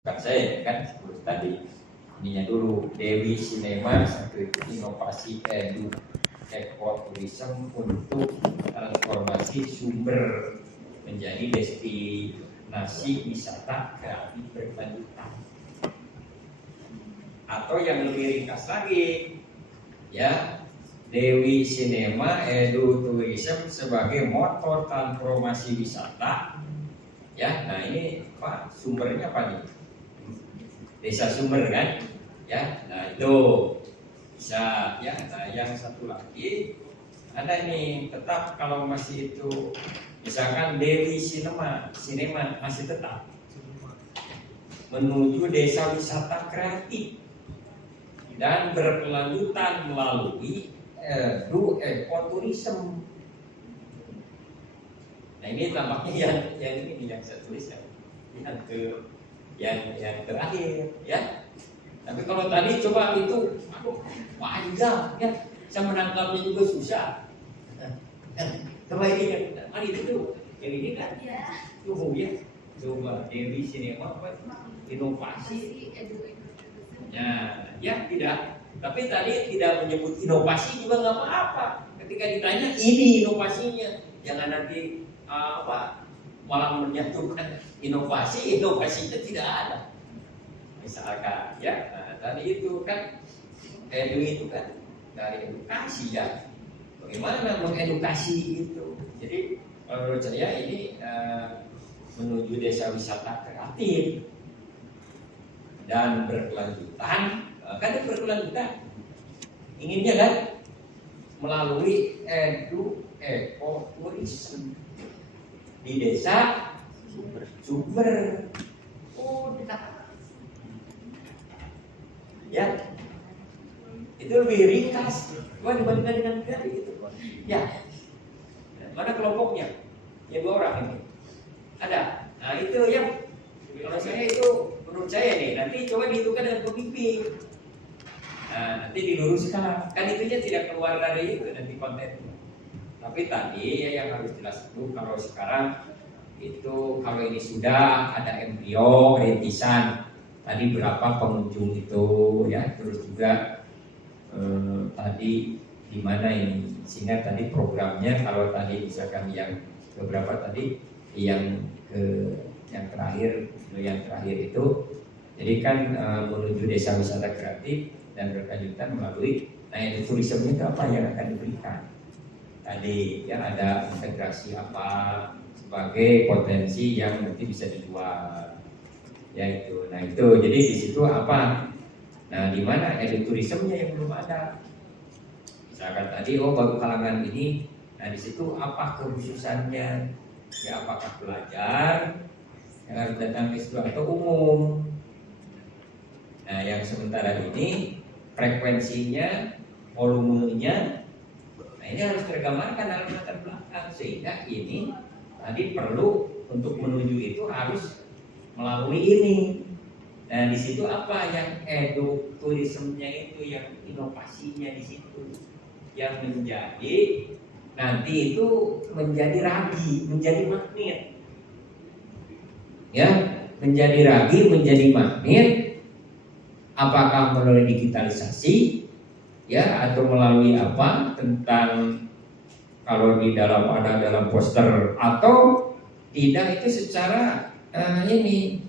Bukan saya kan seperti tadi ininya dulu Dewi Cinema satu itu inovasi ekoturism untuk transformasi sumber menjadi destinasi wisata kreatif berkelanjutan. Atau yang lebih ringkas lagi ya, Dewi Cinema Tourism sebagai motor transformasi wisata ya. Nah ini Pak sumbernya apa nih? Desa Sumber kan ya. Nah itu bisa ya. Nah yang satu lagi ada nih, tetap kalau masih itu misalkan Dewi Cinema masih tetap menuju desa wisata kreatif dan berkelanjutan melalui ekoturism. Nah ini tampaknya yang ini yang saya tulis ya, yang terakhir ya. Tapi kalau tadi coba itu, panjang ya, saya menangkapnya juga susah. Coba ini kan itu tuh, yang ini kan, tuh ya, coba Dewi Cinema apa? Inovasi. Ya tidak. Tapi tadi tidak menyebut inovasi juga nggak apa-apa. Ketika ditanya ini inovasinya, jangan nanti malah menyatukan inovasi itu tidak ada. Misalkan ya, nah, tadi itu kan itu kan dari edukasi ya, bagaimana mengedukasi itu. Jadi menurut saya ini menuju desa wisata kreatif dan berkelanjutan, kan berkelanjutan inginnya kan melalui ekoturism di desa Sumber. Oh, ya, itu lebih ringkas dibandingkan dengan tadi itu. Ya, mana kelompoknya? Ya 2 orang ini. Ada. Nah itu yang kalau saya itu menurut saya nih, nanti coba dihitungkan dengan pembimbing. Nah, nanti diluruskan. Kan itunya tidak keluar dari itu nanti kontennya. Tapi tadi ya yang harus jelas itu kalau sekarang itu kalau ini sudah ada embrio rintisan tadi berapa pengunjung itu ya, terus juga tadi di mana ini sehingga tadi programnya kalau tadi misalkan yang beberapa tadi yang terakhir itu jadi kan menuju desa wisata kreatif dan berkelanjutan melalui turismenya itu apa yang akan diberikan. Tadi ya ada integrasi apa sebagai potensi yang nanti bisa dijual, ya itu. Nah itu jadi di situ apa? Nah di mana edukaturismnya yang belum ada? Misalkan tadi baru kalangan ini, nah di situ apa kekhususannya? Ya apakah pelajar yang harus datang ke situ atau umum? Nah yang sementara ini frekuensinya, volumenya. Nah ini harus tergambarkan dalam latar belakang sehingga ini tadi perlu untuk menuju itu harus melalui ini. Nah di situ apa yang edukaturismnya itu, yang inovasinya di situ, yang menjadi nanti itu menjadi ragi, menjadi magnet, ya menjadi ragi, menjadi magnet. Apakah melalui digitalisasi? Ya atau melalui apa tentang kalau di dalam ada dalam poster atau tidak itu secara ini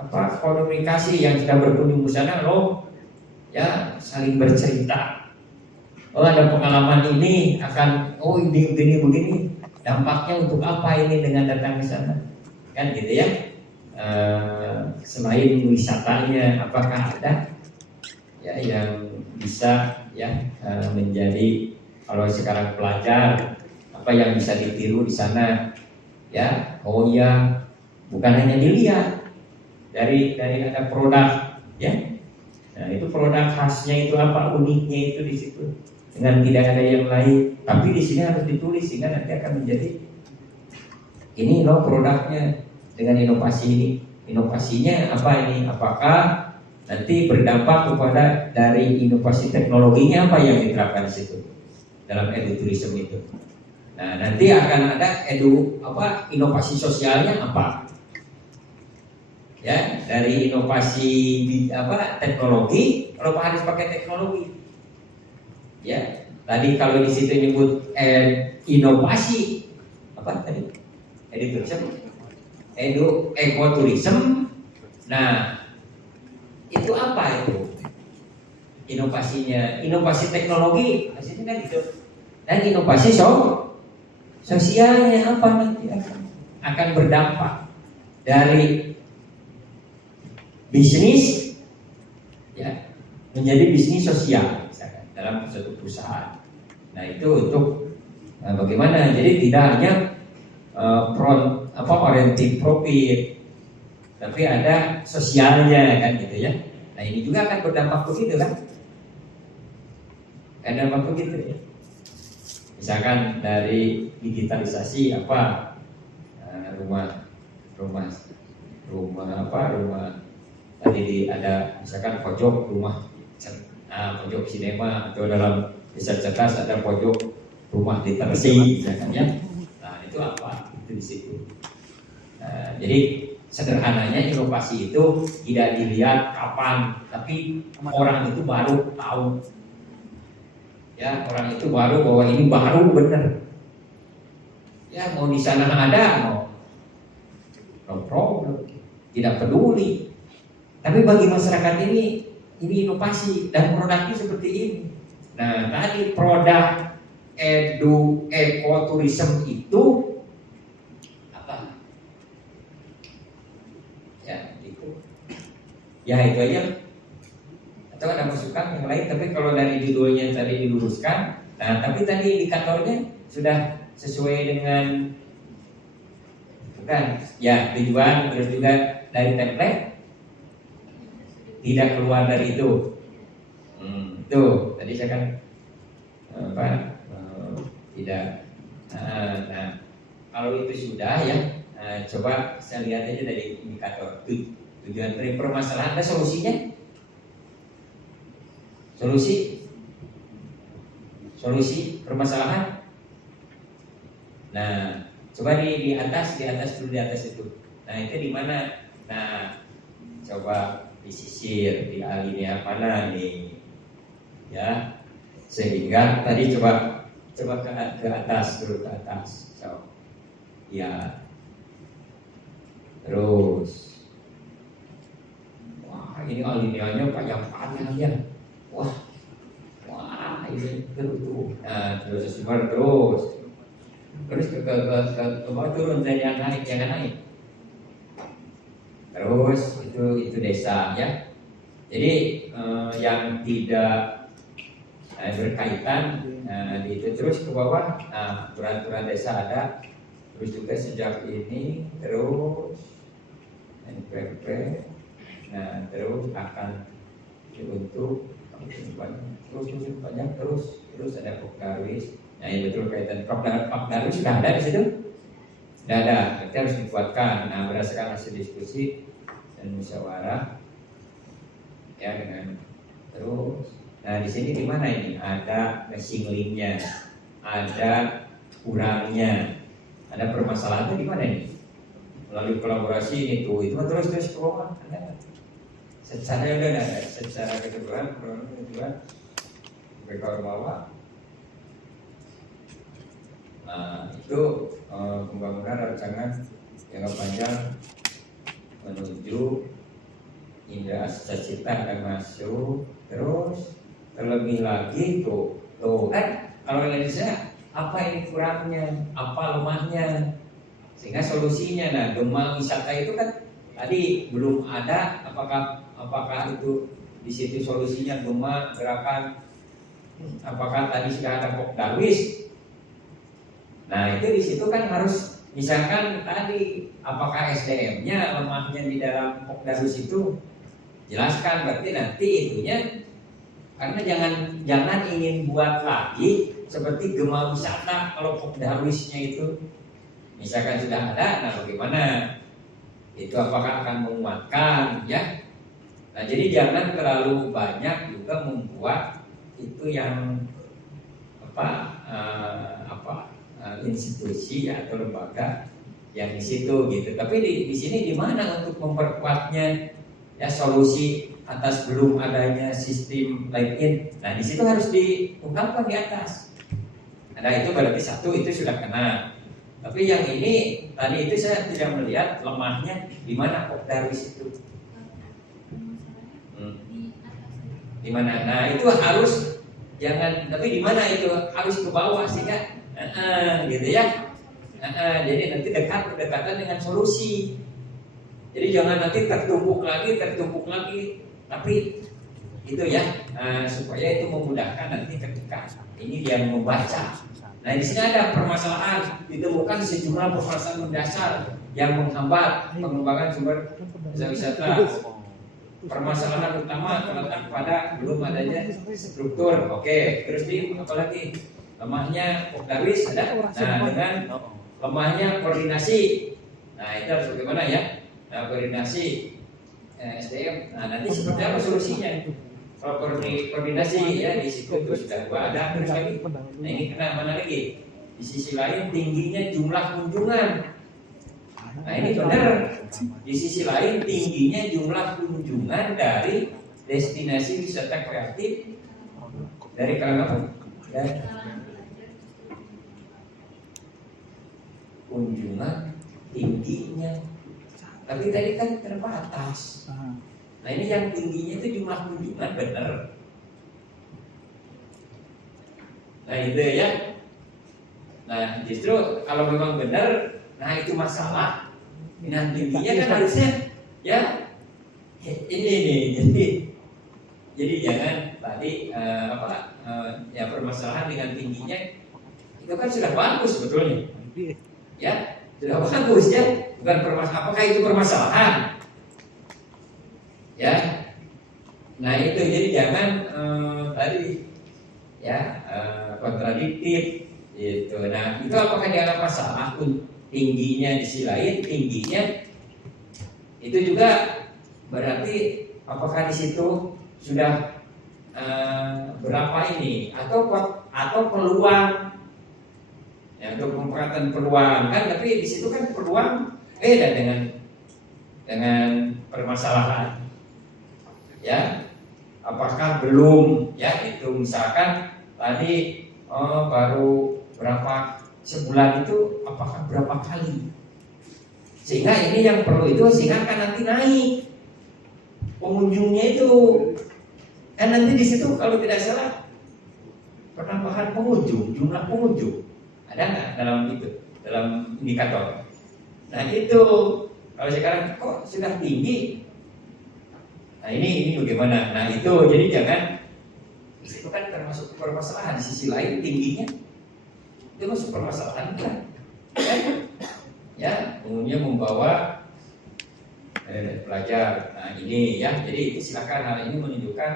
apa komunikasi yang sedang berkunjung ke sana ya saling bercerita. Ada pengalaman ini akan ini begini dampaknya untuk apa ini dengan datang ke sana kan gitu ya. Selain wisatanya apakah ada ya yang bisa ya menjadi kalau sekarang pelajar apa yang bisa ditiru di sana ya. Ya bukan hanya dilihat dari ada produk ya. Nah itu produk khasnya itu apa, uniknya itu di situ dengan tidak ada yang lain, tapi di sini harus ditulis sehingga nanti akan menjadi ini produknya dengan inovasi ini. Inovasinya apa ini, apakah nanti berdampak kepada dari inovasi teknologinya apa yang diterapkan di situ dalam edukaturism itu. Nah nanti akan ada inovasi sosialnya apa. Ya, dari inovasi teknologi, kalau Pak Haris pakai teknologi. Ya, tadi kalau di situ nyebut inovasi apa tadi? Ekoturism. Nah, itu apa itu? Inovasinya, inovasi teknologi, maksudnya kan itu. Dan inovasi sosialnya apa nanti akan berdampak dari bisnis ya menjadi bisnis sosial misalkan dalam suatu perusahaan. Nah itu untuk bagaimana? Jadi tidak hanya oriented profit, tapi ada sosialnya kan gitu ya. Nah ini juga akan berdampak begitu kan? Akan berdampak begitu ya. Misalkan dari digitalisasi rumah tadi ada misalkan pojok rumah, pojok sinema atau dalam desa cerdas ada pojok rumah literasi misalkan ya. Nah itu apa? Itu di situ. Jadi sederhananya inovasi itu tidak dilihat kapan, tapi orang itu baru tahu. Ya, orang itu baru bahwa ini baru benar. Ya, mau di sana ada, no problem, tidak peduli. Tapi bagi masyarakat ini inovasi dan produknya seperti ini. Nah, tadi produk ekoturism itu apa? Ya, itu. Ya, itu aja. Atau ada masukan yang lain, tapi kalau dari judulnya tadi diluruskan, nah tapi tadi indikatornya sudah sesuai dengan bukan ya tujuan, terus juga dari template tidak keluar dari itu. Tuh tadi saya kan tidak. Nah kalau itu sudah ya, coba saya lihat aja dari indikator tujuan dari permasalahan, ada solusinya. Solusi permasalahan. Nah, coba di atas dulu, di atas itu. Nah, itu di mana? Nah, coba disisir di alinea mana nih? Ya. Sehingga tadi coba ke atas dulu, ke atas. So, ya. Terus. Wah, ini alineanya panjang ya. Wah, ini terus tuh. Nah, terus sebar terus ke bawah turun, jangan naik. Terus itu desa ya. Jadi yang tidak berkaitan itu terus ke bawah. Nah, aturan desa ada. Terus juga sejak ini terus NPP. Nah, terus akan dibentuk banyak terus ada Pokdarwis. Nah ini betul kaitan Pokdarwis sudah ada di situ, sudah ada. Kita harus dikuatkan. Nah berdasarkan hasil diskusi dan musyawarah ya dengan terus. Nah di sini di mana ini ada missing linknya, ada kurangnya, ada permasalahannya di mana ini? Melalui kolaborasi ini tuh itu terus ke bawah ada. Secara keseluruhan mereka bawah. Nah itu pembangunan rancangan jangka panjang menuju Indra Cita akan masuk. Terus terlebih lagi tuh kan kalau Indonesia apa ini kurangnya, apa lemahnya, sehingga solusinya. Nah Gema wisata itu kan tadi belum ada, apakah itu di situ solusinya Gema gerakan, apakah tadi sudah ada Pokdarwis. Nah itu di situ kan harus misalkan tadi apakah SDM-nya lemahnya di dalam Pokdarwis itu jelaskan, berarti nanti itunya karena jangan ingin buat lagi seperti Gema wisata kalau Pokdarwisnya itu misalkan sudah ada. Nah bagaimana itu, apakah akan menguatkan ya? Nah jadi jangan terlalu banyak juga membuat itu yang institusi atau lembaga yang di situ gitu. Tapi di sini di mana untuk memperkuatnya ya solusi atas belum adanya sistem line-in. Nah di situ harus diungkapkan di atas. Nah itu berarti satu itu sudah kena. Tapi yang ini tadi itu saya tidak melihat lemahnya di mana Darwis itu. Di mana? Nah itu harus jangan. Tapi di mana itu harus ke bawah sih kan? Gitu ya. Jadi nanti berdekatan dengan solusi. Jadi jangan nanti tertumpuk lagi. Tapi itu ya supaya itu memudahkan nanti ketika ini dia membaca. Nah di sini ada permasalahan, ditemukan sejumlah permasalahan mendasar yang menghambat pengembangan sumber desa wisata. Permasalahan utama terletak pada belum adanya struktur. Oke, terus apa lagi? Lemahnya Darwis ada. Nah dengan lemahnya koordinasi. Nah itu harus bagaimana ya? Nah koordinasi SDM. Nah nanti seperti apa solusinya? Kalau koordinasi ya di situ sudah ada terus lagi. Nah ini kena mana lagi? Di sisi lain tingginya jumlah kunjungan. Nah ini benar. Di sisi lain tingginya jumlah kunjungan dari destinasi wisata kreatif dari kalangan ya. Kunjungan tingginya. Tapi tadi kan terbatas. Nah ini yang tingginya itu jumlah kunjungan benar. Nah itu ya. Nah justru kalau memang benar, nah itu masalah. Nah tingginya kan harusnya ya ini nih. Jadi jangan tadi ya permasalahan dengan tingginya itu kan sudah bagus sebetulnya. Ya sudah bagus ya. Bukan permasalahan. Apakah itu permasalahan? Ya, nah itu jadi jangan tadi ya kontradiktif itu. Nah itu apakah dianggap masalah pun tingginya di sisi lain tingginya itu juga berarti apakah di situ sudah berapa ini atau peluang ya untuk memperhatikan peluang kan tapi di situ kan peluang beda dengan permasalahan. Ya, apakah belum ya itu misalkan tadi baru berapa sebulan itu apakah berapa kali sehingga ini yang perlu itu sehingga akan nanti naik pengunjungnya itu kan nanti di situ kalau tidak salah penambahan pengunjung jumlah pengunjung ada nggak dalam indikator. Nah itu kalau sekarang kok sudah tinggi. Nah ini bagaimana? Nah itu jadi jangan itu kan termasuk permasalahan di sisi lain tingginya itu masuk permasalahan kan? Ya umumnya membawa pelajar. Nah ini ya jadi itu silakan hal ini menunjukkan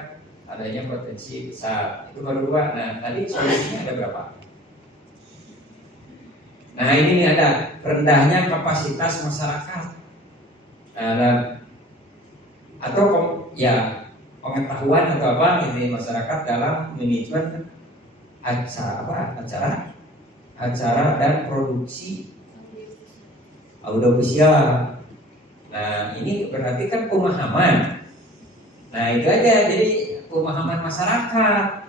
adanya potensi besar. Itu baru dua. Nah tadi solusinya ada berapa? Nah ini nih ada rendahnya kapasitas masyarakat. Nah, atau ya pengetahuan atau apa ini masyarakat dalam manajemen acara dan produksi audiovisual. Nah ini berarti kan pemahaman. Nah itu aja jadi pemahaman masyarakat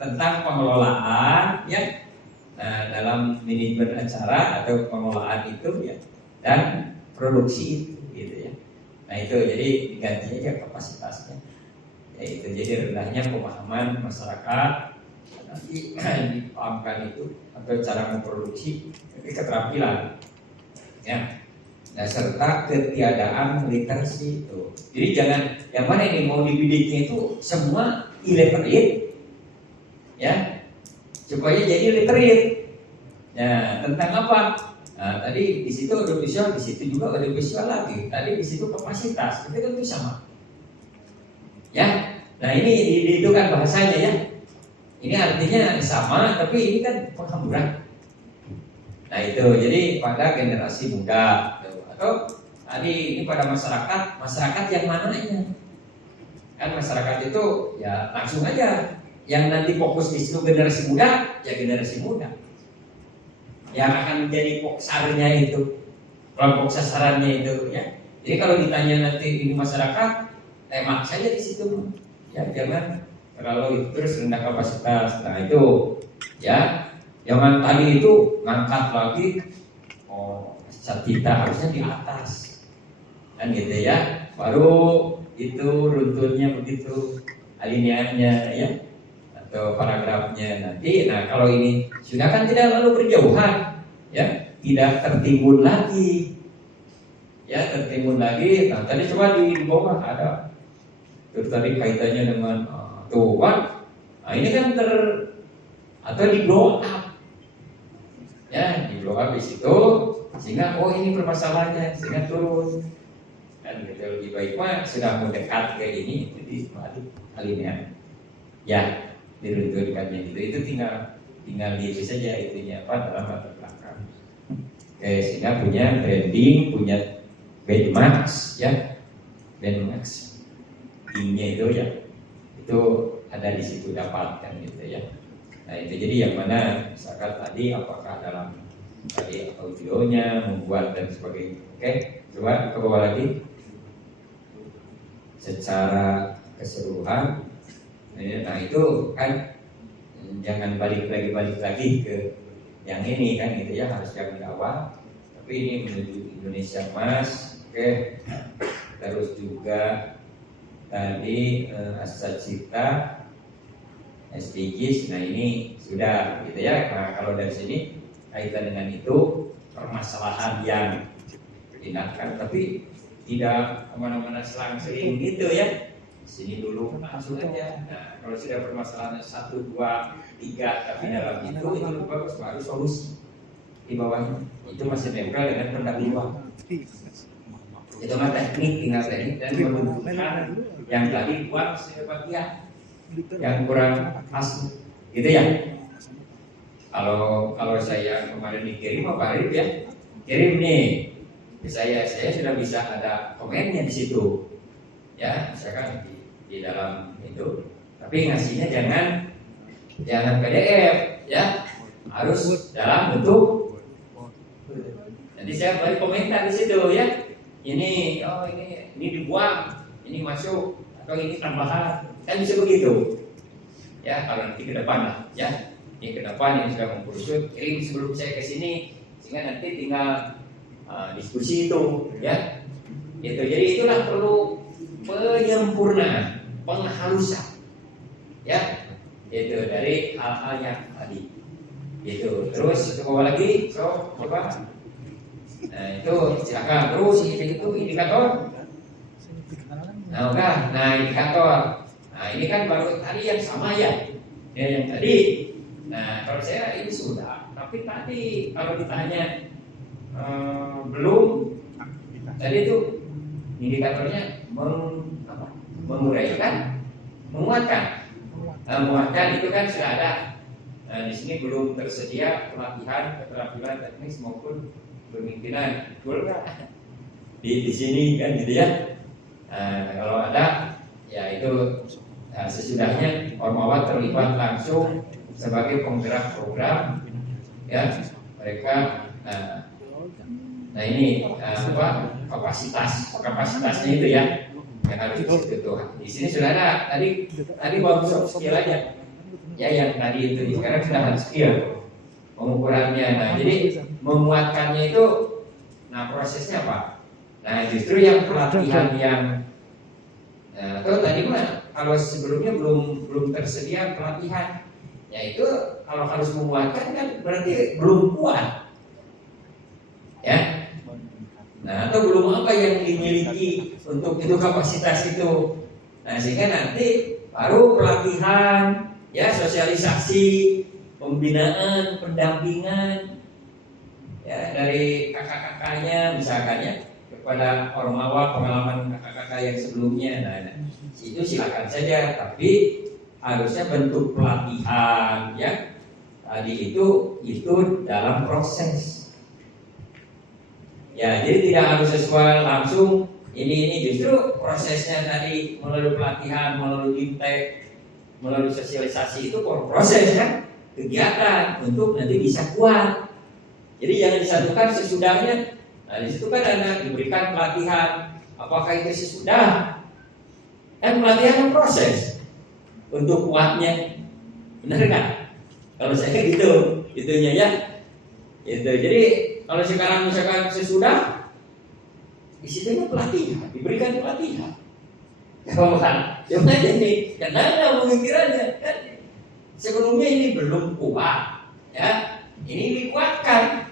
tentang pengelolaan ya. Nah dalam manajemen acara atau pengelolaan itu ya dan produksi itu gitu ya. Nah itu jadi diganti aja kapasitasnya. Ya itu jadi rendahnya pemahaman masyarakat nanti dipahamkan itu atau cara memproduksi tapi keterampilan ya. Nah serta ketiadaan literasi itu. Jadi jangan yang mana ini mau dibidiknya itu semua illiterate ya supaya jadi literate. Nah tentang apa? Nah, tadi di situ audiovisual, di situ juga audiovisual lagi. Tadi di situ kapasitas, itu kan sama. Ya, nah ini itu kan bahasanya ya. Ini artinya sama, tapi ini kan penghamburan. Nah itu, jadi pada generasi muda atau tadi ini pada masyarakat yang mananya? Kan masyarakat itu ya langsung aja. Yang nanti fokus di situ generasi muda, ya generasi muda. Yang akan menjadi fokusarnya itu kelompok sasarannya itu ya. Jadi kalau ditanya nanti ini masyarakat, tema saja di situ ya, jangan terlalu terus rendah kapasitas. Nah itu ya, jangan tadi itu ngangkat lagi kita harusnya di atas kan gitu ya, baru itu runtunnya begitu alineannya ya, atau paragrafnya nanti. Nah kalau ini sudah kan tidak lalu berjauhan ya, tidak tertimbun lagi ya, tertimbun lagi. Nah tadi coba di bawah ada terus tadi kaitannya dengan tuan. Nah ini kan atau di blow up ya, di blow up di situ sehingga ini permasalahannya, sehingga turun kan gitu. Lebih baik mah sudah mendekat ke ini jadi alinean ya, dirunturkannya gitu. Itu tinggal diisi saja itunya apa dalam latar belakang. Sehingga punya branding, punya benchmarks ya, benchmarks tingginya itu ya, itu ada di situ dapatkan gitu ya. Nah itu jadi yang mana misalkan tadi apakah dalam tadi audionya membuat dan sebagainya. Oke, coba ke bawah lagi. Secara keseluruhan, nah itu kan jangan balik lagi ke yang ini kan gitu ya, harus yang di awal. Tapi ini menuju Indonesia Emas. Oke, terus juga tadi asal cita SDGs. Nah ini sudah gitu ya. Nah kalau dari sini kaitan dengan itu permasalahan yang tindakan, tapi tidak kemana-mana selang-seling gitu ya. Sini dulu langsung aja. Nah kalau sudah permasalahan 1, 2, 3 tapi dalam itu bagus, baru solusi di bawahnya. Itu masih nempel dengan pendahuluan. Itu mah teknik, tinggal teknik dan menunjukkan yang tadi buat sebagian yang kurang pas gitu ya. Kalau saya kemarin dikirim apa Arif ya, kirim nih saya sudah bisa ada komennya di situ ya, misalkan di dalam itu. Tapi ngasihnya jangan PDF ya, harus dalam bentuk. Nanti saya balik komentar di situ ya. Ini ini dibuang, ini masuk atau ini tambahan, kan bisa begitu ya. Kalau nanti ke depan lah ya, ini ke depan yang sudah mengkursus kirim sebelum saya ke sini, sehingga nanti tinggal diskusi itu ya itu. Jadi itulah perlu penyempurnaan, penghalusan ya, itu dari hal-hal yang tadi itu. Terus ke bawah lagi, coba. Nah itu silakan terus itu indikator. Nah indikator. Nah ini kan baru tadi yang sama ya yang tadi. Nah kalau saya ini sudah, tapi tadi kalau ditanya belum, tadi itu indikatornya menguraikan, menguatkan. Menguatkan itu kan sudah ada. Nah di sini belum tersedia pelatihan keterampilan teknis maupun pemimpinan, betul nggak? Di sini kan gitu ya. Kalau ada ya itu sesudahnya Ormawa terlibat langsung sebagai penggerak program ya mereka. Nah ini kapasitasnya itu ya yang harus disentuh. Di sini sudah ada tadi baru soft skill aja ya, yang tadi itu sekarang sudah hard skill pengukurannya. Nah jadi menguatkannya itu, nah prosesnya apa? Nah justru yang pelatihan yang atau tadi mah kalau sebelumnya belum tersedia pelatihan, ya itu kalau harus menguatkan kan berarti belum kuat ya. Nah atau belum apa yang dimiliki untuk itu kapasitas itu. Nah sehingga nanti baru pelatihan ya, sosialisasi, pembinaan, pendampingan ya dari kakak-kakaknya misalkan ya kepada Ormawa, pengalaman kakak-kakak yang sebelumnya. Nah itu silakan saja, tapi harusnya bentuk pelatihan ya tadi itu dalam proses ya. Jadi tidak harus sesuai langsung ini justru prosesnya tadi melalui pelatihan, melalui intek, melalui sosialisasi itu proses kan, kegiatan untuk nanti bisa kuat. Jadi jangan disatukan sesudahnya. Nah di situ kan ada diberikan pelatihan. Apakah itu sesudah? Kan pelatihan kan proses untuk kuatnya, benar nggak? Kalau saya gitu, itunya ya. Itu. Jadi kalau sekarang misalkan sesudah, di situ pelatihan, diberikan pelatihan. Coba ini, karena ada pemikirannya kan sebelumnya ini belum kuat, ya. Ini dikuatkan.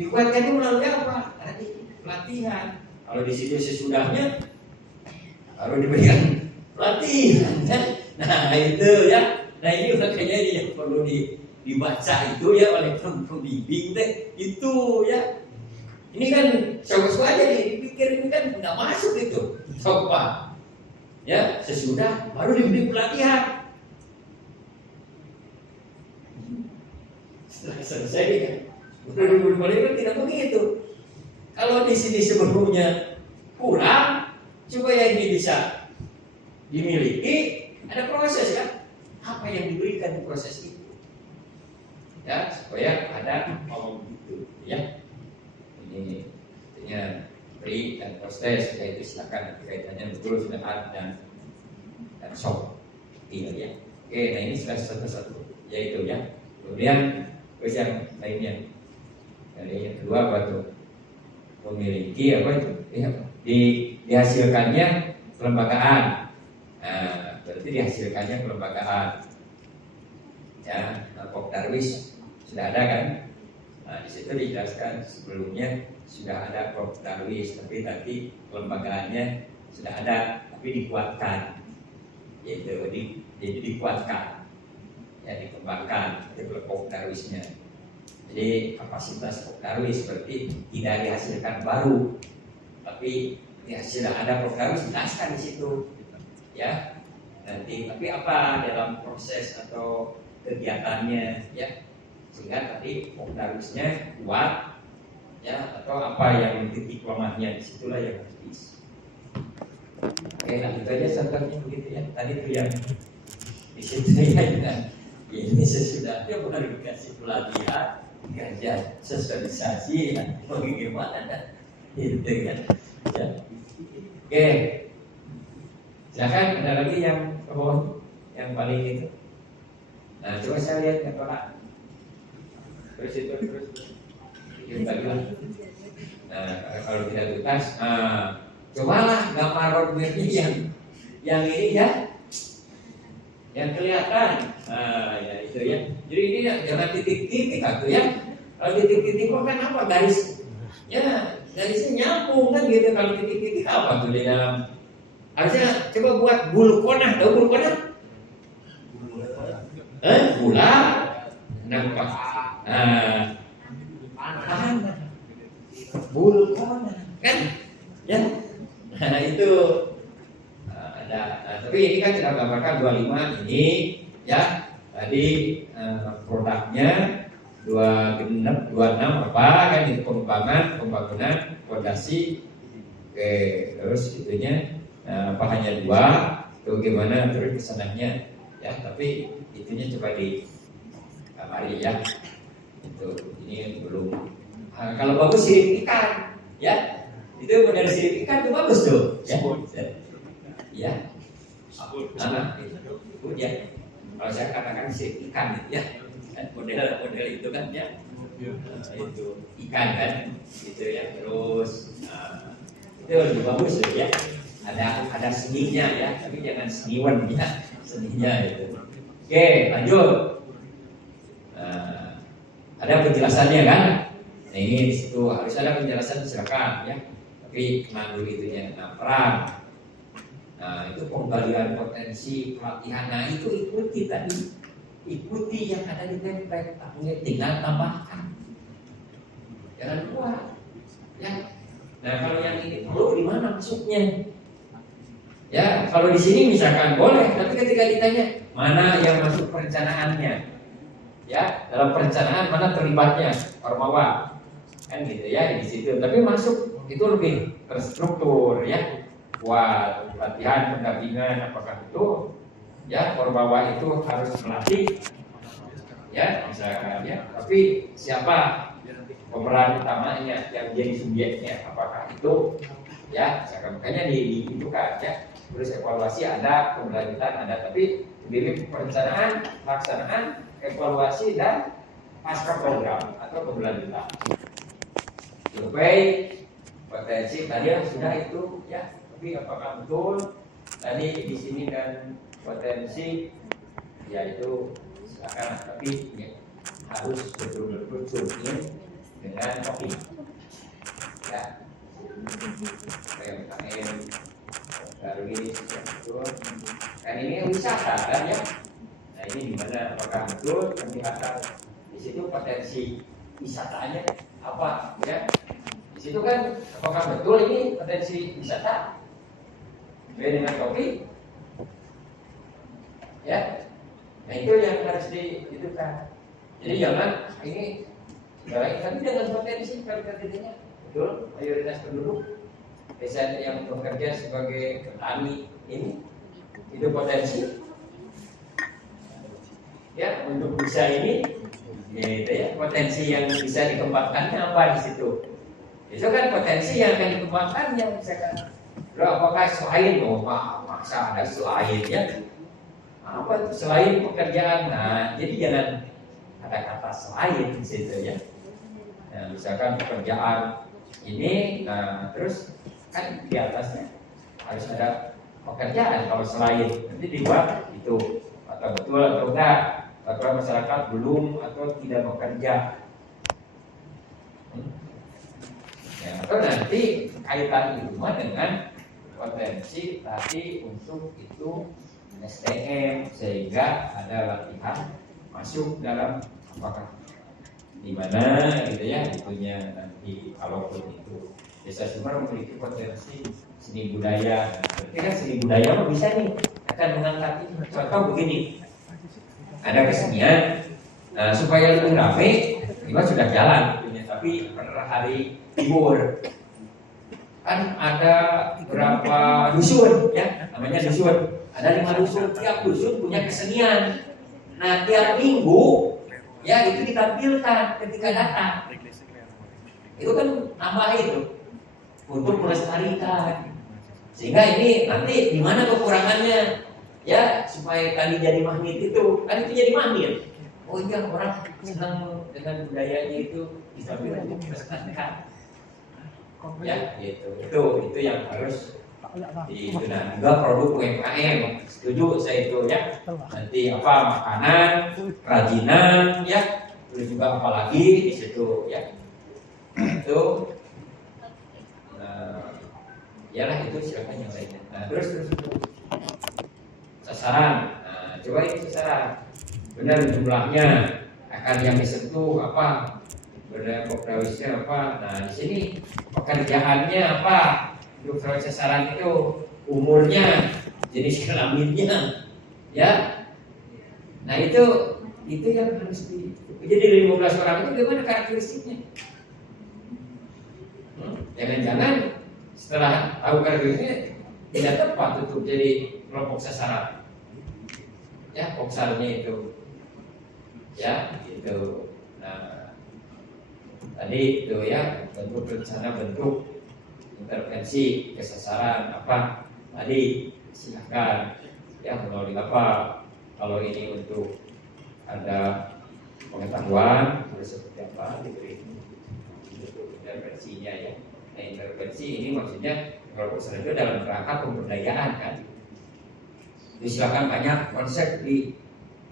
Dikuatkan itu melalui apa? Tadi pelatihan. Kalau di situ sesudahnya baru diberikan pelatihan kan. Nah itu ya. Nah ini makanya ini yang perlu dibaca itu ya oleh pembimbing deh. Itu ya. Ini kan sok-sok aja dipikir ini kan nggak masuk itu. Coba. Ya sesudah baru diberi pelatihan. Setelah selesai ya. Udah diberi pelatihan tidak begitu. Kalau di sini sebelumnya kurang, supaya ini bisa dimiliki, ada proses kan? Apa yang diberikan di proses itu? Ya, supaya ada gitu, ya. Ini artinya beri dan proses, yaitu silakan kaitannya betul sudah dan sok, iya ya. Oke, nah ini sudah satu-satu, yaitu ya. Kemudian terus yang lainnya, yang kedua apa tuh? Memiliki apa itu? Ya, dihasilkannya kelembagaan. Nah, berarti dihasilkannya kelembagaan. Ya, Pok Darwis sudah ada kan? Nah, di situ dijelaskan sebelumnya sudah ada Pok Darwis, tapi tadi kelembagaannya sudah ada, tapi dikuatkan. Yaitu jadi dikuatkan. Ya, dikembangkan itu Pok Darwisnya. Jadi kapasitas Pok Darwis seperti tidak dihasilkan baru, tapi ya sudah ada Pok Darwis jelaskan di situ, ya. Nanti tapi apa dalam proses atau kegiatannya, ya, sehingga tadi Pok Darwisnya kuat, ya, atau apa yang titik lemahnya disitulah yang harus diisi. Oke, nah itu aja contohnya begitu ya. Tadi itu yang di situ ya, ini sesudahnya baru dikasih pelatihan. Kajian sosialisasi ya, bagaimana kan itu kan ya. Oke, silakan ada lagi yang ke bawah yang paling itu. Nah coba saya lihat ya Pak, terus kita bilang. Nah kalau tidak tuntas, cobalah gambar roadmapnya yang ini ya, yang kelihatan. Ya itu ya. Jadi ini jangan titik-titik atau ya. Kalau titik-titik kan apa? Garis. Ya, garisnya nyambung kan gitu. Kalau titik-titik apa tuh di dalam? Harusnya coba buat bulu konah. Tahu bulu konah? Gula. Nampak. Panah. Bulu konah. Kan? Ya. Nah itu ada. Tapi ini kan kita gambarkan 25 ini ya. Tadi produknya 26 apa kan itu pembangunan fondasi. Oke, terus itunya apa hanya 2 itu gimana terus kesananya ya, tapi itunya coba di kamari ya. Itu ini belum kalau bagus sirip ikan ya. Itu model sirip ikan itu bagus tuh ya. Ya. Itu ya. Kalau saya katakan sirip ikan ya, model itu kan ya, itu ikan kan, gitu ya. Terus itu lebih bagus ya. Ada seninya ya, tapi jangan seniwan ya, seninya itu. Oke, lanjut. Ada penjelasannya kan? Nah ini di situ harus ada penjelasan silakan ya. Tapi kenal dulu itunya. Nah peran. Nah itu penggalian potensi pelatihan. Nah itu ikuti tadi, ikuti yang ada di template, tinggal tambahkan, jangan buat ya. Nah kalau yang ini perlu di mana masuknya? Ya kalau di sini misalkan boleh, tapi ketika ditanya mana yang masuk perencanaannya, ya dalam perencanaan mana terlibatnya Ormawa, kan gitu ya di situ. Tapi masuk itu lebih terstruktur ya. Buat pelatihan pendampingan apakah itu ya Ormawa itu harus melatih ya misalkan ya, tapi siapa pemeran utamanya yang jadi subjeknya, apakah itu ya misalkan, makanya itu kan ya, terus evaluasi ada, keberlanjutan ada, tapi lebih perencanaan, pelaksanaan, evaluasi dan pasca program atau keberlanjutan. Survei potensi tadi sudah itu ya, tapi apakah betul tadi di sini kan potensi yaitu silakan, tapi ya, harus betul-betul survei dengan topik ya, kayak baru ini betul kan, ini wisata kan ya. Nah ini gimana, apakah betul kelihatan di situ potensi wisatanya apa ya, di situ kan apakah betul ini potensi wisata beda dengan topik ya. Nah itu yang harus itu kan. Jadi jangan ini tapi dengan potensi karakteristiknya betul mayoritas penduduk desa yang bekerja sebagai petani ini itu potensi ya untuk bisa ini gitu ya, potensi yang bisa dikembangkannya apa di situ. Itu kan potensi yang akan dikembangkan yang misalkan apakah selain masa ada selain ya apa itu selain pekerjaan. Nah jadi jangan ada kata selain di situ ya. Nah, misalkan pekerjaan ini, nah terus kan di atasnya harus ada pekerjaan. Kalau selain nanti dibuat itu atau betul atau enggak, atau masyarakat belum atau tidak bekerja. Ya, atau nanti kaitan itu dengan potensi tadi untuk itu SDM sehingga ada latihan masuk dalam apakah di mana gitu ya itunya nanti. Kalaupun itu desa Sumber memiliki potensi seni budaya, berarti kan seni budaya bisa nih akan mengangkat ini. Contoh begini, ada kesenian, nah, supaya lebih ramai, ini sudah jalan itunya, tapi pada hari libur kan ada berapa dusun ya, namanya dusun, ada 5 dusun, tiap dusun punya kesenian. Nah tiap minggu ya itu ditampilkan ketika datang. Itu kan nambah itu untuk melestarikan. Sehingga ini nanti di mana kekurangannya ya supaya tadi jadi magnet itu, kan itu jadi magnet. Oh iya orang senang dengan budayanya itu ditampilkan melestarikan. Ya gitu. Itu yang harus itu. Nah juga produk UMKM setuju saya itu ya. Nanti apa makanan, kerajinan ya, terus juga apalagi di situ ya. Itu yalah itu silakan yang lainnya. Nah terus sasaran. Nah coba ini sasaran benar jumlahnya, akan yang disentuh apa, benar popularisnya apa. Nah di sini pekerjaannya apa, untuk sasaran itu umurnya, jenis kelaminnya ya. Nah itu yang harus jadi 15 orang itu gimana karakteristiknya. Jangan-jangan setelah tahu karakteristiknya tidak tepat untuk jadi kelompok sasaran ya, poksarnya itu ya itu. Nah tadi itu ya bentuk rencana, bentuk intervensi kesasaran apa tadi silakan ya, melalui apa. Kalau ini untuk ada pengetahuan harus seperti apa diberi intervensinya ya. Nah intervensi ini maksudnya kalau itu dalam rangka pemberdayaan kan. Jadi silakan banyak konsep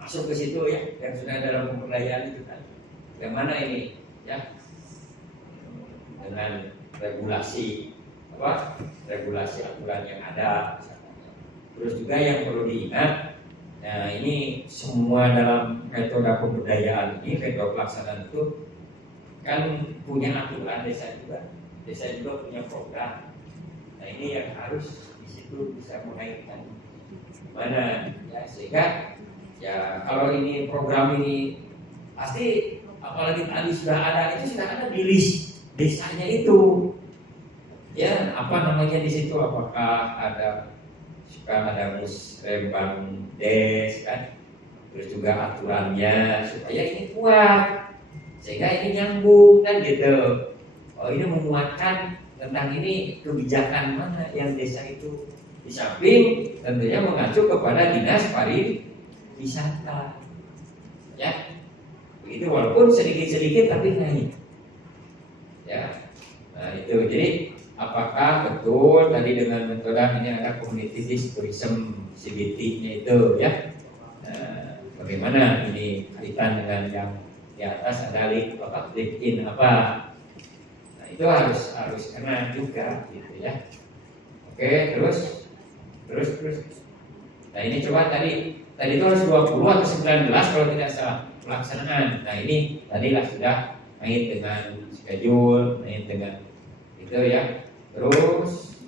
masuk ke situ ya, yang sudah dalam pemberdayaan itu kan. Yang mana ini ya, dengan regulasi apa, regulasi aturan yang ada. Terus juga yang perlu diingat, nah ini semua dalam metode pemberdayaan ini, metode pelaksanaan itu kan punya aturan desa juga punya program. Nah ini yang harus di situ bisa mengaitkan mana ya, sehingga ya kalau ini program ini pasti apalagi tadi sudah ada, itu sudah ada di list desanya itu ya, apa namanya di situ, apakah ada musrembang des kan, terus juga aturannya supaya ini kuat sehingga ini nyambung kan gitu. Oh, ini memuatkan tentang ini kebijakan mana yang desa itu, di samping tentunya mengacu kepada dinas pariwisata, ya begitu, walaupun sedikit-sedikit tapi naik, ya. Nah itu, jadi apakah betul tadi dengan metode ini ada community tourism CBT-nya itu, ya? Nah, bagaimana ini kaitan dengan yang di atas ada link in apa? Nah itu harus kena juga, gitu ya. Oke, terus. Nah ini coba tadi itu harus 20 atau 19 kalau tidak salah pelaksanaan. Nah ini tadilah sudah main dengan schedule, main dengan itu ya. Terus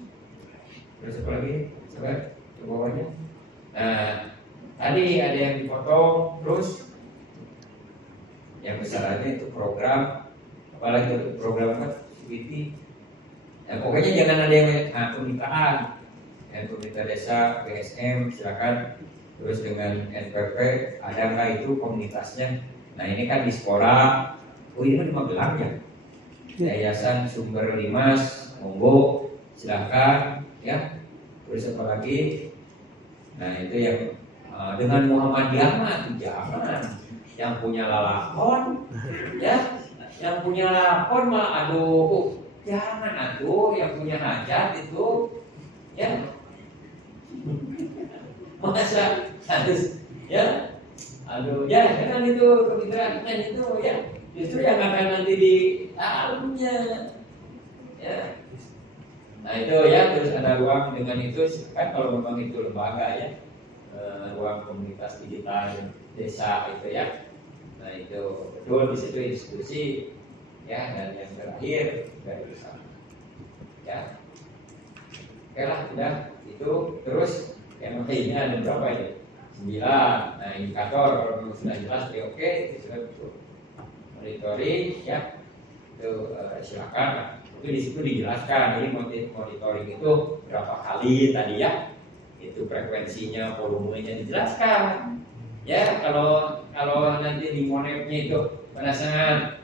apa lagi? Coba ke bawahnya. Nah tadi ada yang dipotong, terus yang besarannya itu program, apalagi itu program apa? CBT. Ya, pokoknya jangan ada yang permintaan. Pemerintah desa, PSM silakan. Terus dengan NPP ada nggak itu komunitasnya? Nah ini kan di sekolah. Oh ini di Magelang ya. Yayasan Sumber Limas, monggo silakan ya. Terus apa lagi? Nah itu yang dengan Muhammadiyah mah jangan. Yang punya lalakon, ya, yang punya lalakon mah aduh, jangan aduh, yang punya hajat itu, ya. Masa harus ya, aduh ya jangan itu kemitraan itu ya, justru yang akan nanti di dalamnya ya. Nah itu ya, terus ada ruang dengan itu kan kalau memang itu lembaga ya, ruang komunitas digital desa itu ya. Nah itu betul, di situ diskusi ya, dan yang terakhir dari bersama ya. Oke lah, sudah itu. Terus yang lainnya ada berapa ya? 9. Nah indikator kalau sudah jelas ya oke, itu sudah betul. Monitoring ya, itu silakan. Tapi di situ dijelaskan, jadi monitoring itu berapa kali tadi ya, itu frekuensinya, volumenya dijelaskan. Ya kalau nanti di monepnya itu pada saat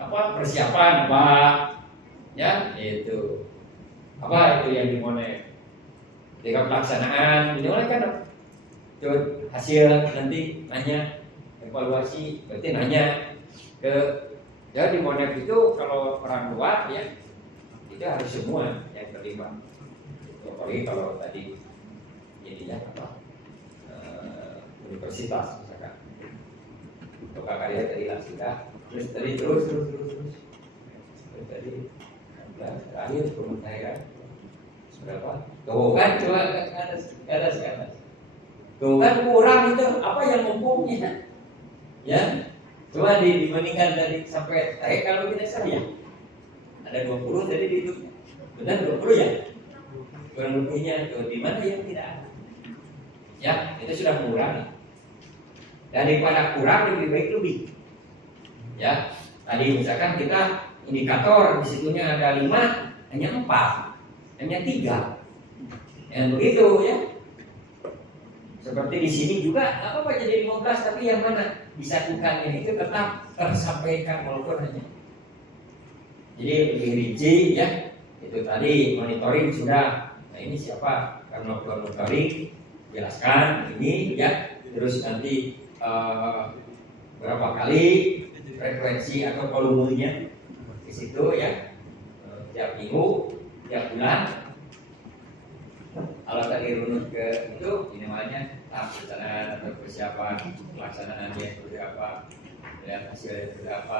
apa persiapan apa ya itu apa itu yang di monep. Ketika pelaksanaan dimulai kan hasil nanti nanya evaluasi, berarti nanya ke ya di monep itu kalau orang luar ya itu harus semua yang terlibat. Apalagi kalau tadi jadinya apa universitas misalkan. Toka karya tadi lah sudah. Terus tadi terakhir pemutahiran berapa? Tuh kan coba ke atas. Tuh kan kurang itu apa yang mumpungnya? Ya, coba dibandingkan tadi sampai kalau tidak salah ya ada 20 tadi di itu, benar 20 ya? Kurang lebihnya tuh di mana yang tidak ada? Ya, itu sudah mengurangi. Daripada kurang lebih baik lebih. Ya, tadi misalkan kita indikator di situnya ada 5, hanya 4, hanya 3. Yang begitu ya. Seperti di sini juga nggak apa-apa jadi 15, tapi yang mana disatukannya itu tetap tersampaikan walaupun hanya. Jadi lebih rinci ya. Itu tadi monitoring sudah. Nah ini siapa? Karena monitoring jelaskan ini ya. Terus nanti berapa kali frekuensi atau volumenya di situ ya, tiap minggu, tiap bulan. Kalau tadi runut ke itu minimalnya tahap pelaksanaan atau persiapan pelaksanaannya seperti apa, lihat hasilnya seperti apa,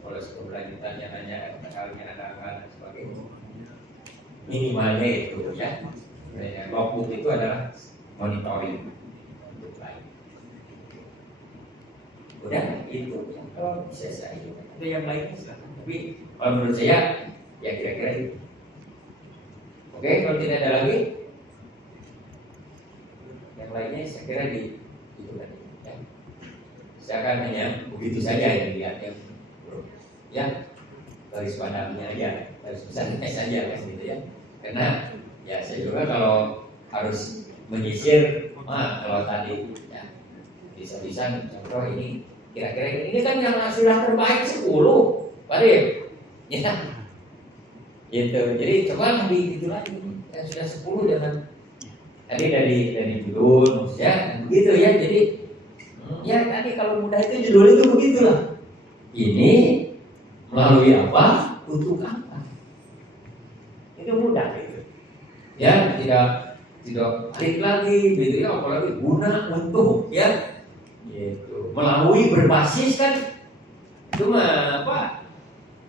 kalau keberlanjutannya hanya kalinya ada dan sebagainya. Minimalnya itu ya. Logbook itu adalah monitoring. Udah itu kalau bisa saya itu yang lainnya silahkan. Tapi kalau menurut saya ya kira-kira itu. Oke, kalau tidak ada lagi yang lainnya saya kira di itu kan ya. Saya akan hanya begitu saja yang dilihatnya ya, garis padamnya aja, garis besarnya saja kan gitu ya. Karena ya saya juga kalau harus menyisir kalau tadi ya bisa-bisa contoh ini Kira-kira ini kan yang sudah terbaik 10, Pak Dim. Ya, gitu. Jadi coba gitu lagi, yang sudah 10 jangan. Tadi dari judul, ya, begitu ya. Jadi, ya tadi kalau mudah itu judul itu begitulah. Ini melalui apa? Untuk apa? Itu mudah itu. Ya, tidak balik lagi, gitu ya. Apalagi guna untuk, ya. Gitu. Melalui berbasis kan cuma apa?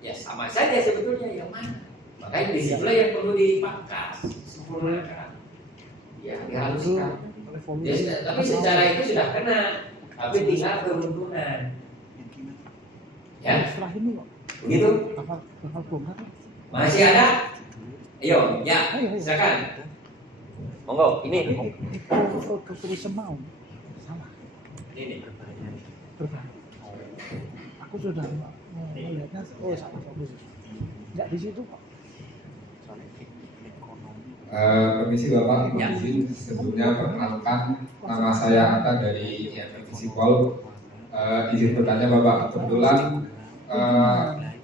Ya sama saja sebetulnya yang mana. Makanya disitulah yang perlu dipangkas, sempurnakan. Ya dihaluskan. Ya, tapi secara itu sudah kena, tapi tinggal keruntuhan. Ya. Begitu? Masih ada? Ayo, ya, silakan. Monggo, ini. Ini. Aku sudah melihatnya, nggak di situ Pak. Permisi Bapak, izin sebelumnya perkenalkan, nama saya Atta dari IFTC Pol. Izin bertanya Bapak, kebetulan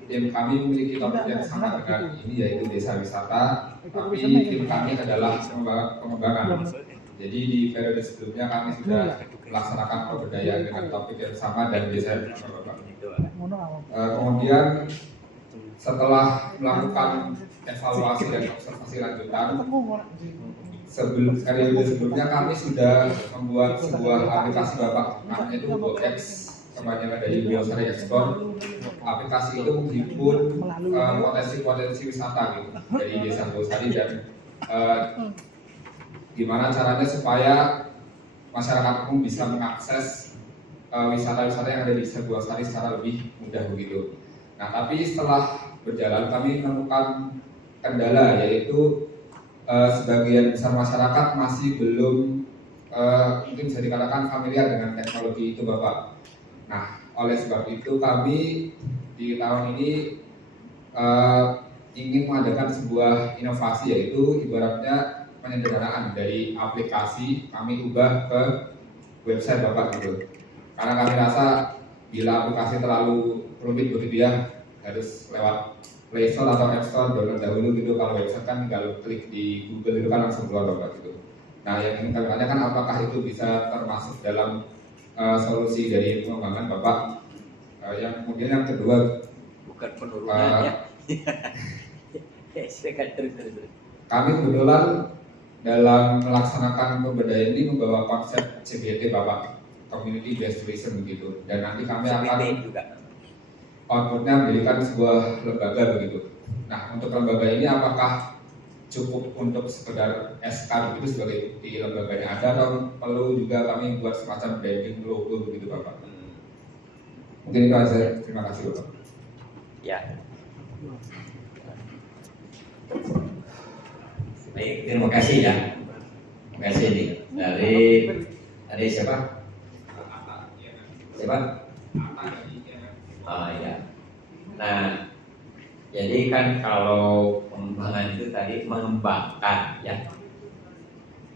tim kami memiliki topik yang sama dengan ini, yaitu desa wisata, tapi tim kami adalah pengembangan. Jadi di periode sebelumnya kami sudah melaksanakan pemberdayaan dengan topik yang sama dan desa yang sama Bapak. Kemudian setelah melakukan evaluasi dan observasi lanjutan, periode sebelumnya kami sudah membuat sebuah aplikasi Bapak, namanya itu Botex, kepanjangan dari Biosari Ekspor. Aplikasi itu menghimpun potensi-potensi wisata gitu dari desa Biosari dan gimana caranya supaya masyarakat umum bisa mengakses wisata-wisata yang ada di desa Biosari secara lebih mudah begitu. Nah, tapi setelah berjalan kami menemukan kendala, yaitu sebagian besar masyarakat masih belum mungkin bisa dikatakan familiar dengan teknologi itu Bapak. Nah, oleh sebab itu kami di tahun ini ingin mengadakan sebuah inovasi, yaitu ibaratnya penyederhanaan dari aplikasi kami ubah ke website Bapak gitu. Karena kami rasa bila aplikasi terlalu rumit begitu ya, harus lewat Play Store atau App Store download dahulu gitu. Kalau website kan tinggal klik di Google itu kan langsung keluar Bapak gitu. Nah, yang ingin kami tanyakan, apakah itu bisa termasuk dalam solusi dari pengembangan Bapak? Yang kemudian yang kedua, bukan penurunannya. Kami kebetulan dalam melaksanakan pemberdayaan ini membawa konsep CBT Bapak, Community Based Tourism begitu. Dan nanti kami akan outputnya mendirikan sebuah lembaga begitu. Nah, untuk lembaga ini apakah cukup untuk sekedar SK begitu sebagai bukti lembaganya ada, atau perlu juga kami buat semacam branding logo begitu Bapak? Mungkin itu aja. Terima kasih Bapak. Ya. Baik, terima kasih ya. Terima kasih nih dari siapa? Siapa? Oh ya. Nah, jadi kan kalau pengembangan itu tadi mengembangkan ya,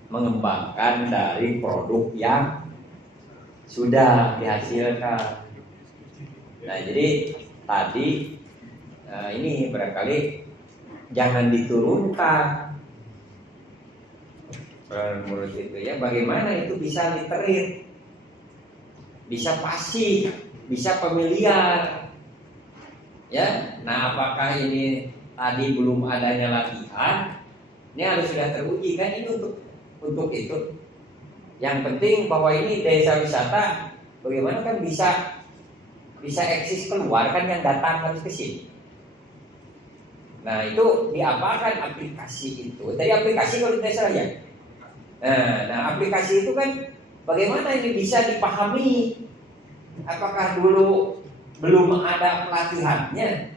mengembangkan dari produk yang sudah dihasilkan. Nah, jadi tadi ini barangkali jangan diturunkan. Menurut itu ya, bagaimana itu bisa literit, bisa pasif, bisa familiar. Ya, nah apakah ini tadi belum adanya latihan? Ini harus sudah teruji kan, ini untuk itu. Yang penting bahwa ini desa wisata, bagaimana kan bisa eksis keluar kan, yang datang harus ke sini. Nah, itu diapakan aplikasi itu? Tadi aplikasi kalau tidak salah ya. Nah, aplikasi itu kan bagaimana ini bisa dipahami? Apakah dulu belum ada pelatihannya?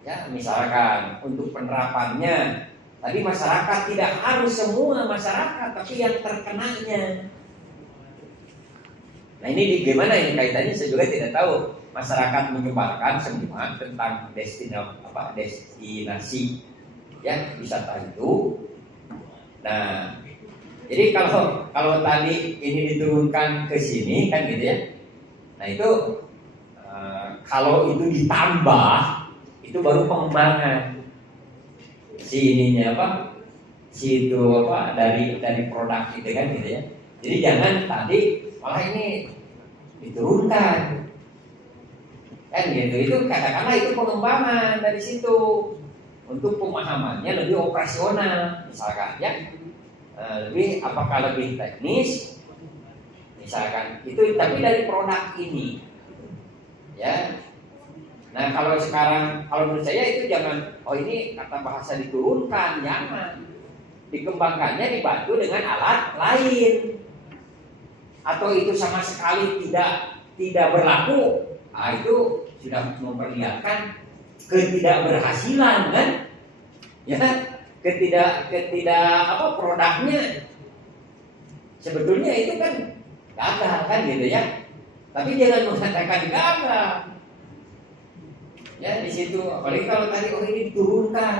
Ya, misalkan untuk penerapannya, tadi masyarakat tidak harus semua masyarakat, tapi yang terkenanya. Nah, ini gimana ini kaitannya? Saya juga tidak tahu. Masyarakat menyebarkan semua tentang destinasi ya wisata itu. Nah, jadi kalau tadi ini diturunkan ke sini kan gitu ya. Nah itu kalau itu ditambah, itu baru pengembangan si ininya apa, si itu apa dari produk itu kan gitu ya. Jadi jangan tadi malah ini diturunkan kan gitu. Itu katakanlah itu pengembangan dari situ untuk pemahamannya lebih operasional misalkan ya. Lebih apakah lebih teknis misalkan itu, tapi dari produk ini ya. Nah kalau sekarang, kalau menurut saya itu jangan, oh ini kata bahasa diturunkan, jangan. Dikembangkannya dibantu dengan alat lain, atau itu sama sekali tidak berlaku. Nah itu sudah memperlihatkan ketidakberhasilan kan, ya, ketidak apa produknya sebetulnya itu kan gagal kan gitu ya. Tapi jangan mengatakan gagal. Ya di situ, apalagi kalau tadi oh ini diturunkan.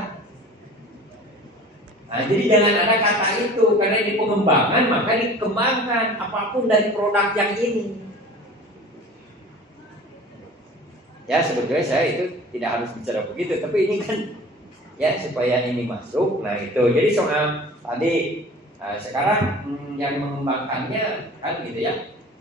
Nah, jadi jangan ada kata itu, karena di pengembangan maka dikembangkan apapun dari produk yang ini. Ya sebetulnya saya itu tidak harus bicara begitu, tapi ini kan ya supaya ini masuk. Nah itu, jadi soal tadi sekarang yang mengembangkannya kan gitu ya.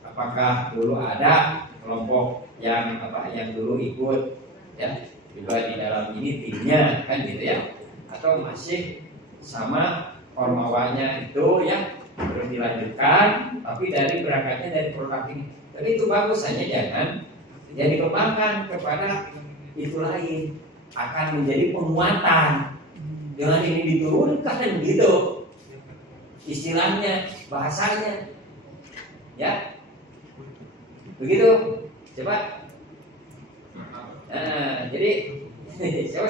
Apakah dulu ada kelompok yang apa yang dulu ikut ya juga di dalam ini timnya kan gitu ya, atau masih sama formawanya itu ya terus dilanjutkan tapi dari berangkatnya dari produk ini. Tapi itu bagus, hanya jangan jadi dikembangkan kepada itu lain, akan menjadi penguatan. Dengan ini diturunkan gitu istilahnya, bahasanya ya begitu. Coba nah, jadi saya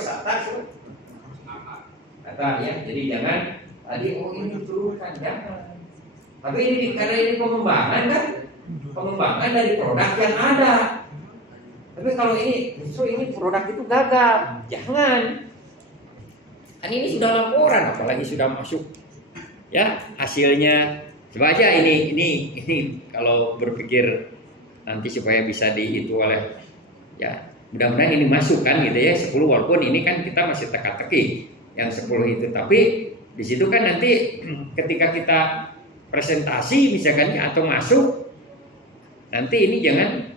kata ya, jadi jangan tadi oh ini diturunkan, jangan. Tapi ini karena ini pengembangan kan, pengembangan dari produk yang ada. Tapi kalau ini justru ini produk itu gagal, jangan. Kan ini sudah laporan, apalagi sudah masuk ya hasilnya. Coba aja ini kalau berpikir nanti supaya bisa itu oleh ya, mudah-mudahan ini masuk kan gitu ya 10, walaupun ini kan kita masih teka-teki yang 10 itu, tapi di situ kan nanti ketika kita presentasi misalkan atau masuk nanti ini jangan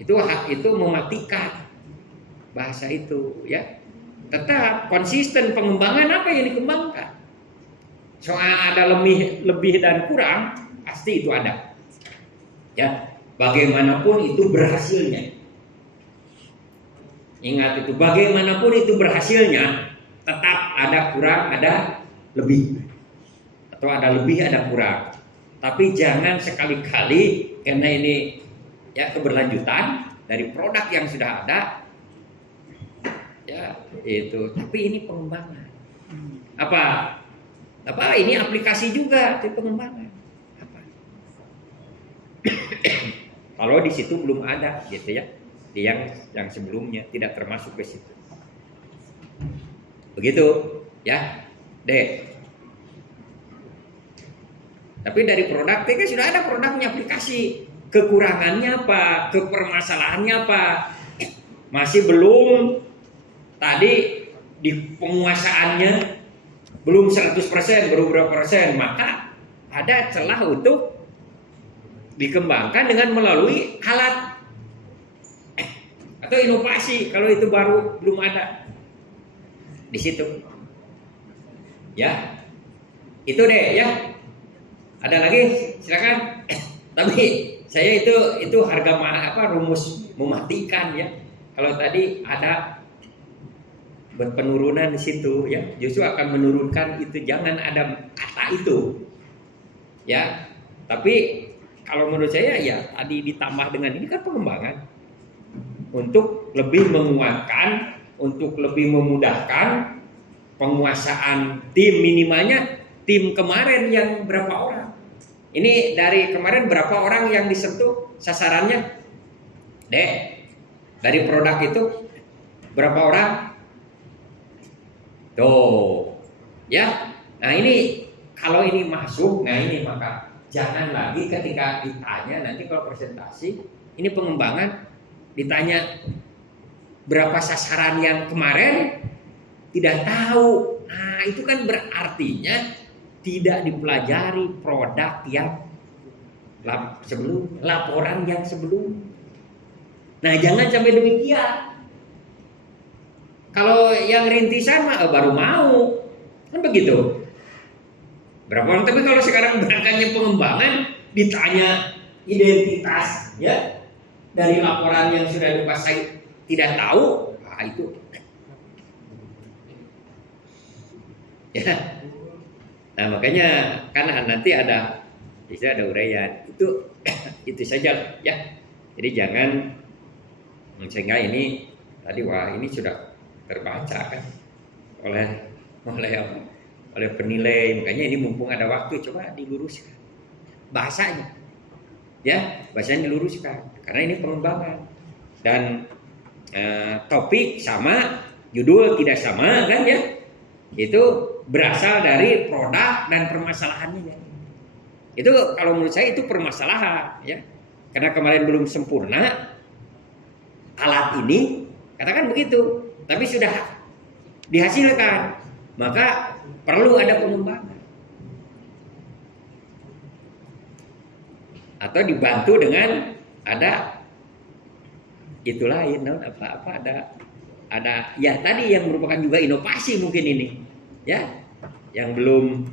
itu mematikan bahasa itu ya. Tetap konsisten pengembangan apa yang dikembangkan. Soal ada lebih dan kurang pasti itu ada ya. Bagaimanapun itu berhasilnya, ingat itu, bagaimanapun itu berhasilnya tetap ada kurang ada lebih, atau ada lebih ada kurang. Tapi jangan sekali-kali karena ini ya keberlanjutan dari produk yang sudah ada ya itu, tapi ini pengembangan apa ini aplikasi juga itu pengembangan apa. Kalau di situ belum ada gitu ya, di yang sebelumnya tidak termasuk ke situ. Begitu ya, deh. Tapi dari produk kan sudah ada produknya, aplikasi. Kekurangannya apa? Kepermasalahannya apa? Masih belum tadi di penguasaannya belum 100%, baru berapa persen, maka ada celah untuk dikembangkan dengan melalui alat atau inovasi. Kalau itu baru belum ada di situ ya, itu deh ya. Ada lagi silakan. Tapi saya itu harga rumus mematikan ya. Kalau tadi ada penurunan di situ ya, justru akan menurunkan itu, jangan ada kata itu ya. Tapi kalau menurut saya ya tadi ditambah dengan ini kan pengembangan untuk lebih menguatkan, untuk lebih memudahkan penguasaan tim. Minimalnya tim kemarin yang berapa orang? Ini dari kemarin berapa orang yang disentuh sasarannya? Dek, dari produk itu berapa orang? Tuh, ya. Nah ini kalau ini masuk, nah ini maka jangan lagi ketika ditanya nanti kalau presentasi ini pengembangan, ditanya berapa sasaran yang kemarin, tidak tahu. Nah, itu kan berartinya tidak dipelajari produk yang sebelum, laporan yang sebelum. Nah, jangan sampai demikian. Kalau yang rintisan mah baru mau, kan begitu. Berapa orang? Tapi kalau sekarang berangkatnya pengembangan, ditanya identitas, ya, dari laporan yang sudah dipasai tidak tahu, nah itu, ya. Nah makanya kan nanti ada, bisa ada uraian itu saja, ya. Jadi jangan, sehingga ini tadi wah ini sudah terbaca kan oleh penilai, makanya ini mumpung ada waktu coba diluruskan bahasanya, ya, bahasanya diluruskan karena ini pengembangan dan topik sama, judul tidak sama kan ya, itu berasal dari produk dan permasalahannya ya. Itu kalau menurut saya itu permasalahan ya, karena kemarin belum sempurna alat ini, katakan begitu, tapi sudah dihasilkan, maka perlu ada pengembangan atau dibantu dengan ada itu lain, apa ada ya tadi yang merupakan juga inovasi mungkin ini ya, yang belum,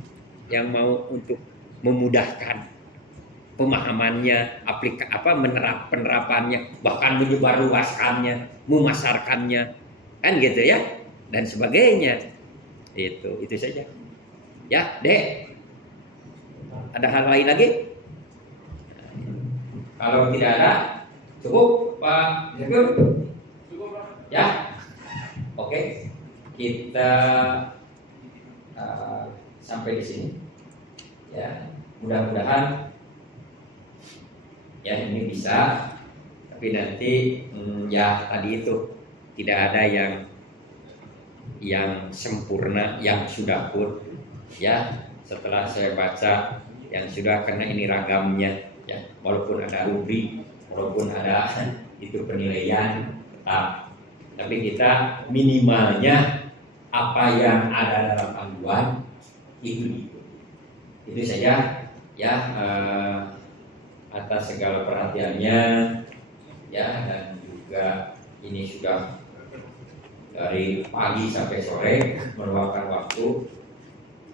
yang mau untuk memudahkan pemahamannya, penerapannya, bahkan menyebarluaskannya, memasarkannya, kan gitu ya, dan sebagainya. Itu saja. Ya, Dek. Ada hal lain lagi? Kalau tidak ada, cukup, Pak Direktur? Cukup, Pak. Ya. Oke. Kita sampai di sini. Ya, mudah-mudahan ya ini bisa, tapi nanti ya tadi itu tidak ada yang sempurna, yang sudah pun ya, setelah saya baca yang sudah, karena ini ragamnya ya, walaupun ada rubrik, walaupun ada itu penilaian tetap, tapi kita minimalnya apa yang ada dalam panduan itu saja ya. Atas segala perhatiannya ya, dan juga ini sudah dari pagi sampai sore meluangkan waktu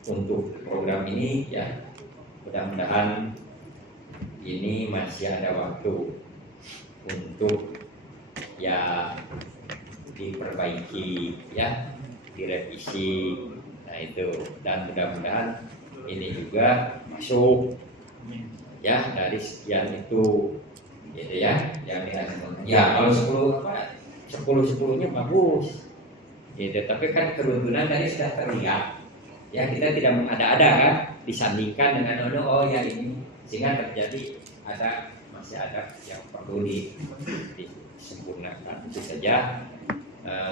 untuk program ini ya. Mudah-mudahan ini masih ada waktu untuk ya diperbaiki ya, direvisi. Nah itu, dan mudah-mudahan ini juga masuk ya dari sekian itu gitu ya, yang ya kalau 10-10-nya bagus gitu, tapi kan keruntuhan tadi sudah terlihat ya, kita tidak mengada-ada kan, disandingkan dengan oh ya ini, sehingga terjadi masih ada yang perlu disempurnakan. Itu saja,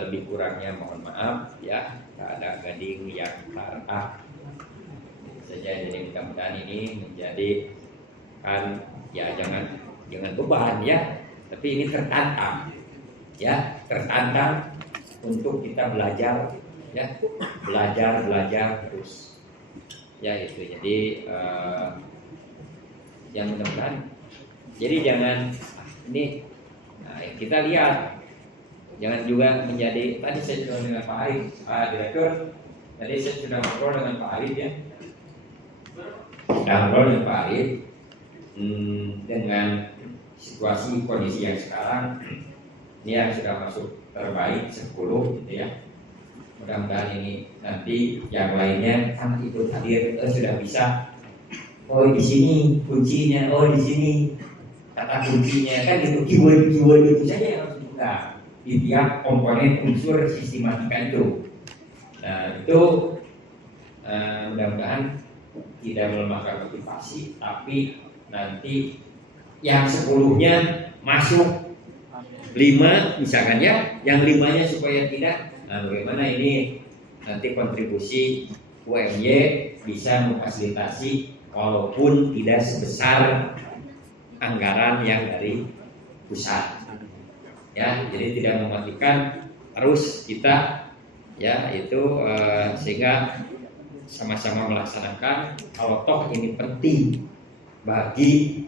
lebih kurangnya mohon maaf ya, ada gading yang tarah itu saja. Jadi mudah-mudahan ini menjadi kan ya, jangan beban ya, tapi ini tertantang ya, tertantang untuk kita belajar ya, belajar terus ya itu. Jadi yang mudah-mudahan, jadi jangan ini, nah, kita lihat jangan juga menjadi, tadi saya sudah dengan Pak Arif, Pak Direktur, tadi saya sudah ngobrol dengan Pak Arif ya, dengan Pak Arif. Dengan situasi kondisi yang sekarang ini yang sudah masuk terbaik 10 gitu ya. Mudah-mudahan ini nanti yang lainnya kan ikut hadir sudah bisa. Oh di sini kuncinya, oh di sini kata kuncinya, kan itu keyword itu saja yang harus dibuka di tiap komponen unsur sistematika itu. Nah itu mudah-mudahan tidak melemahkan motivasi, tapi nanti yang 10-nya masuk 5 misalkan ya, yang 5-nya supaya tidak. Nah bagaimana ini nanti kontribusi UMY bisa memfasilitasi walaupun tidak sebesar anggaran yang dari pusat. Ya, jadi tidak mematikan, terus kita ya itu sehingga sama-sama melaksanakan kalau toh ini penting bagi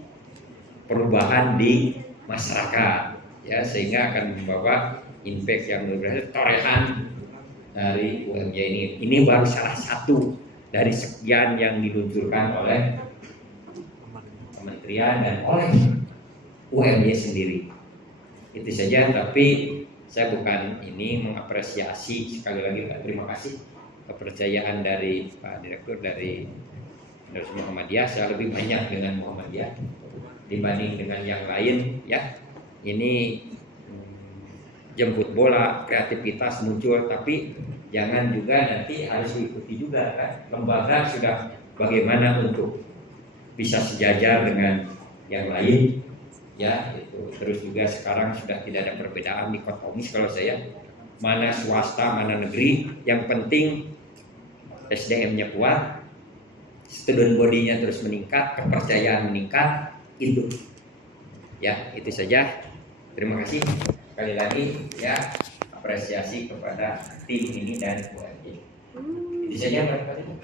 perubahan di masyarakat ya, sehingga akan membawa impact yang berbeda. Torehan dari UMY ini baru salah satu dari sekian yang diluncurkan oleh kementerian dan oleh UMY sendiri. Itu saja, tapi saya bukan ini mengapresiasi, sekali lagi Pak, terima kasih kepercayaan dari Pak Direktur dari Muhammadiyah. Saya lebih banyak dengan Muhammadiyah dibanding dengan yang lain ya. Ini jemput bola, kreativitas muncul, tapi jangan juga nanti harus diikuti juga kan. Lembaga sudah bagaimana untuk bisa sejajar dengan yang lain ya itu. Terus juga sekarang sudah tidak ada perbedaan dikotomis kalau saya, mana swasta mana negeri, yang penting SDM-nya kuat, student body-nya terus meningkat, kepercayaan meningkat, itu ya. Itu saja, terima kasih sekali lagi ya, apresiasi kepada tim ini dan UMY. Itu saja barangkali ya.